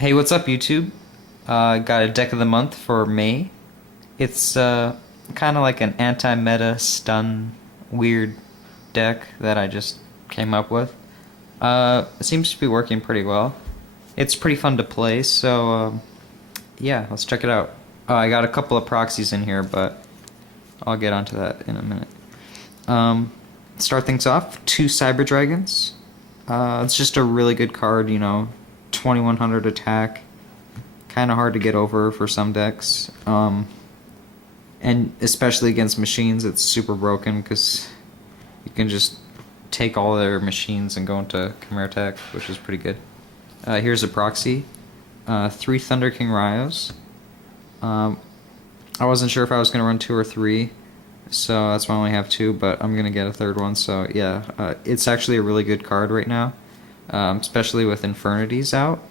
Hey, what's up, YouTube? Got a deck of the month for May. It's kind of like an anti-meta stun weird deck that I just came up with. It seems to be working pretty well. It's pretty fun to play, so yeah, let's check it out. I got a couple of proxies in here, but I'll get onto that in a minute. Um, Start things off, two Cyber Dragons. It's just a really good card, 2100 attack. Kind of hard to get over for some decks. And especially against machines, it's super broken because you can just take all their machines and go into Chimera Attack, which is pretty good. Here's a proxy. Three Thunder King Ryos. I wasn't sure if I was going to run two or three, so that's why I only have two, but I'm going to get a third one, so yeah. It's actually a really good card right now, especially with Infernities out.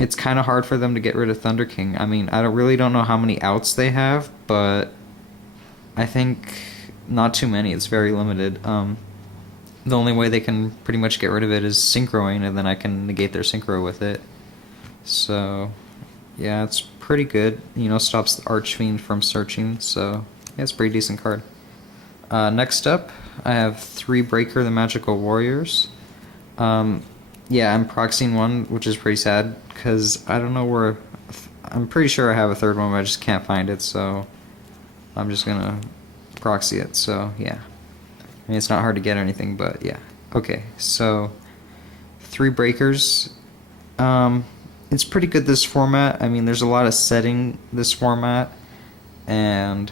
It's kind of hard for them to get rid of Thunder King. I mean, I really don't know how many outs they have, but I think not too many. It's very limited. The only way they can pretty much get rid of it is synchroing, and then I can negate their synchro with it. So, yeah, it's pretty good. Stops the Archfiend from searching, so yeah, it's a pretty decent card. Next up, I have three Breaker the Magical Warriors. Yeah, I'm proxying one, which is pretty sad, because I don't know where... I'm pretty sure I have a third one, but I just can't find it, so I'm just gonna proxy it, so yeah. I mean, it's not hard to get or anything, but yeah. Okay, so three breakers. It's pretty good this format. I mean, there's a lot of setting this format, and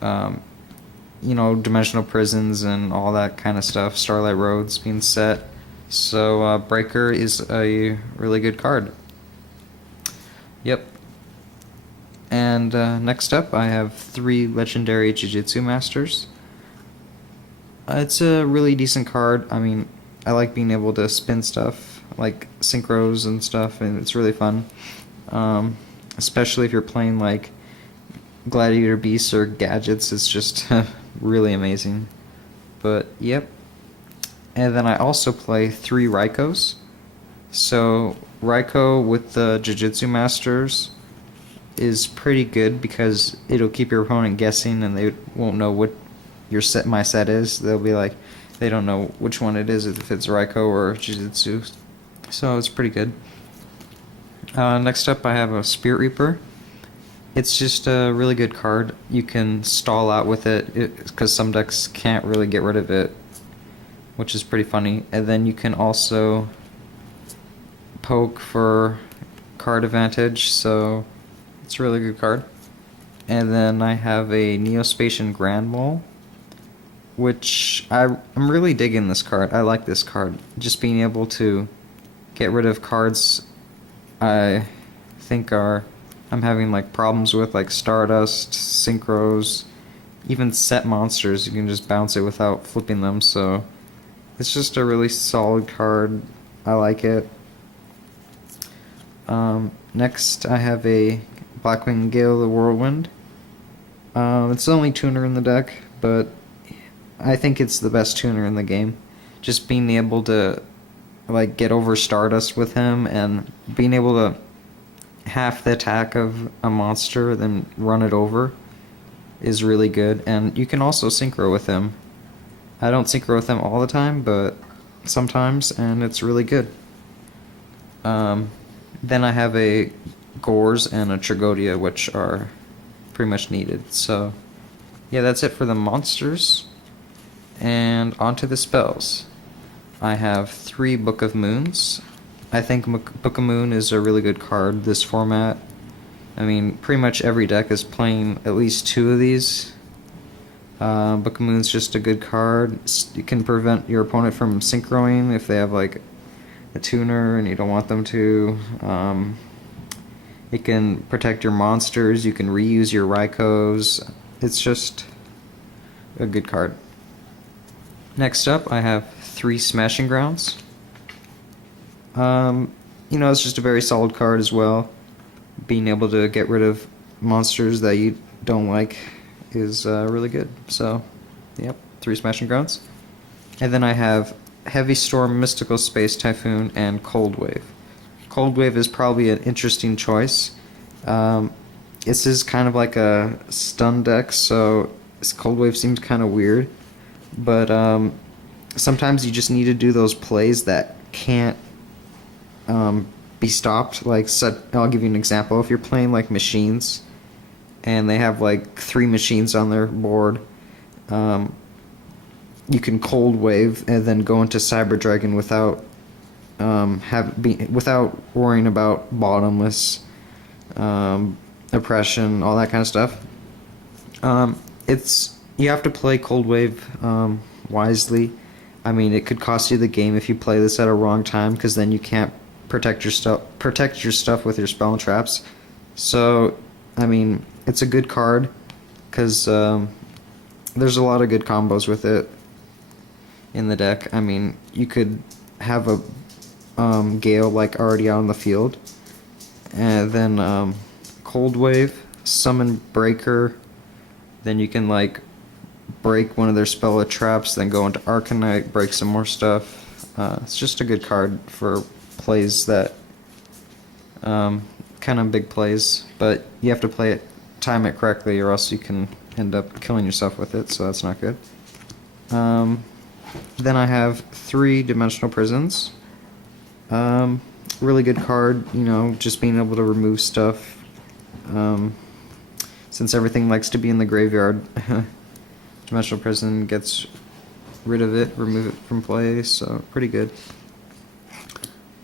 dimensional prisons and all that kind of stuff. Starlight Roads being set. So Breaker is a really good card. Yep. And next up, I have three legendary Jujitsu Masters. It's a really decent card. I mean, I like being able to spin stuff, like synchros and stuff, and it's really fun. Especially if you're playing like Gladiator Beasts or Gadgets, it's just really amazing. But, yep. And then I also play three Raikos. So, Raiko with the Jujitsu Masters is pretty good because it'll keep your opponent guessing and they won't know what my set is. They'll be like, they don't know which one it is, if it's Raiko or Jujutsu. So it's pretty good. Next up, I have a Spirit Reaper. It's just a really good card. You can stall out with it because some decks can't really get rid of it, which is pretty funny. And then you can also poke for card advantage, so it's a really good card. And then I have a Neo-Spacian Grand Mole, which I'm really digging this card. I like this card. Just being able to get rid of cards I think I'm having like problems with, like Stardust, Synchros, even set monsters. You can just bounce it without flipping them, so it's just a really solid card. I like it. Next, I have a Blackwing Gale the Whirlwind. It's the only tuner in the deck, but I think it's the best tuner in the game. Just being able to like get over Stardust with him and being able to half the attack of a monster then run it over is really good. And you can also synchro with him. I don't synchro with him all the time, but sometimes, and it's really good. Then I have a Gores and a Tragodia, which are pretty much needed. So yeah, that's it for the monsters. And onto the spells. I have three Book of Moons. I think Book of Moon is a really good card this format. I mean, pretty much every deck is playing at least two of these. Book of Moon's just a good card. You can prevent your opponent from synchroing if they have like a tuner and you don't want them to. It can protect your monsters. You can reuse your Raikos. It's just a good card. Next up, I have three Smashing Grounds. It's just a very solid card as well. Being able to get rid of monsters that you don't like is really good. So, yep, three Smashing Grounds. And then I have Heavy Storm, Mystical Space Typhoon, and Cold Wave. Cold Wave is probably an interesting choice. This is kind of like a stun deck, so this Cold Wave seems kind of weird. But sometimes you just need to do those plays that can't be stopped. Like, I'll give you an example. If you're playing like machines, and they have like 3 machines on their board, you can Cold Wave and then go into Cyber Dragon without without worrying about bottomless, oppression, all that kind of stuff. You have to play Cold Wave wisely. I mean, it could cost you the game if you play this at a wrong time, because then you can't protect your stuff with your spell and traps. So, I mean, it's a good card because there's a lot of good combos with it in the deck. I mean, you could have a Gale like already out on the field, and then Cold Wave, summon Breaker, then you can like break one of their spell or traps, then go into Arcanite, break some more stuff. It's just a good card for plays that kind of big plays, but you have to time it correctly, or else you can end up killing yourself with it, so that's not good. Then I have 3-Dimensional Prisons. Really good card, you know, just being able to remove stuff. Since everything likes to be in the graveyard, Dimensional Prison gets rid of it, remove it from play, so pretty good.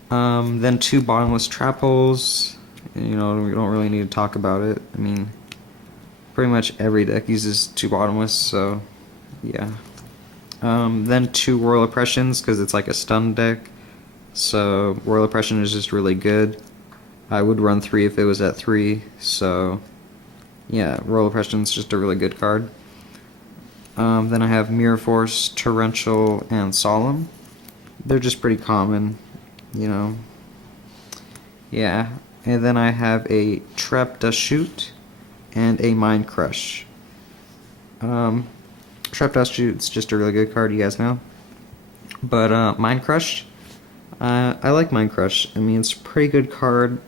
Then 2 Bottomless Trap Holes. You know, we don't really need to talk about it. I mean, pretty much every deck uses 2 Bottomless, so yeah. Then 2 Royal Oppressions, because it's like a stun deck. So Royal Oppression is just really good. I would run 3 if it was at 3, so yeah, Royal Oppression is just a really good card. Then I have Mirror Force, Torrential, and Solemn. They're just pretty common, you know. Yeah. And then I have a Trap Dust Shoot and a Mind Crush. Trap Dust Shoot's just a really good card, you guys know. But Mind Crush, I like Mind Crush. I mean, it's a pretty good card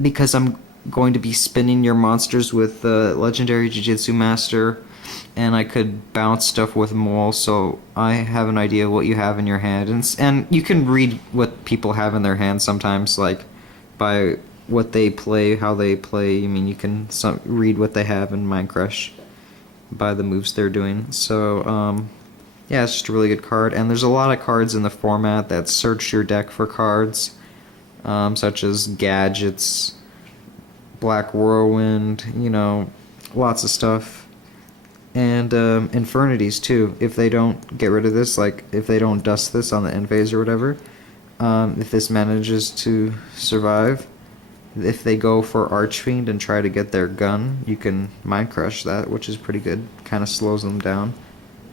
because I'm going to be spinning your monsters with the Legendary Jujitsu Master, and I could bounce stuff with Mole, so I have an idea of what you have in your hand. And you can read what people have in their hand sometimes, like by what they play, how they play. I mean, you can read what they have in Mind Crush by the moves they're doing. So, yeah, it's just a really good card. And there's a lot of cards in the format that search your deck for cards, such as Gadgets, Black Whirlwind, you know, lots of stuff. And Infernities too. If they don't get rid of this, like if they don't dust this on the end phase or whatever, if this manages to survive, if they go for Archfiend and try to get their gun, you can Mind Crush that, which is pretty good. Kind of slows them down.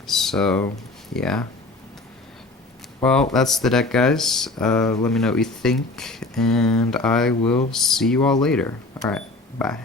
So, yeah. Well, that's the deck, guys. Let me know what you think, and I will see you all later. Alright, bye.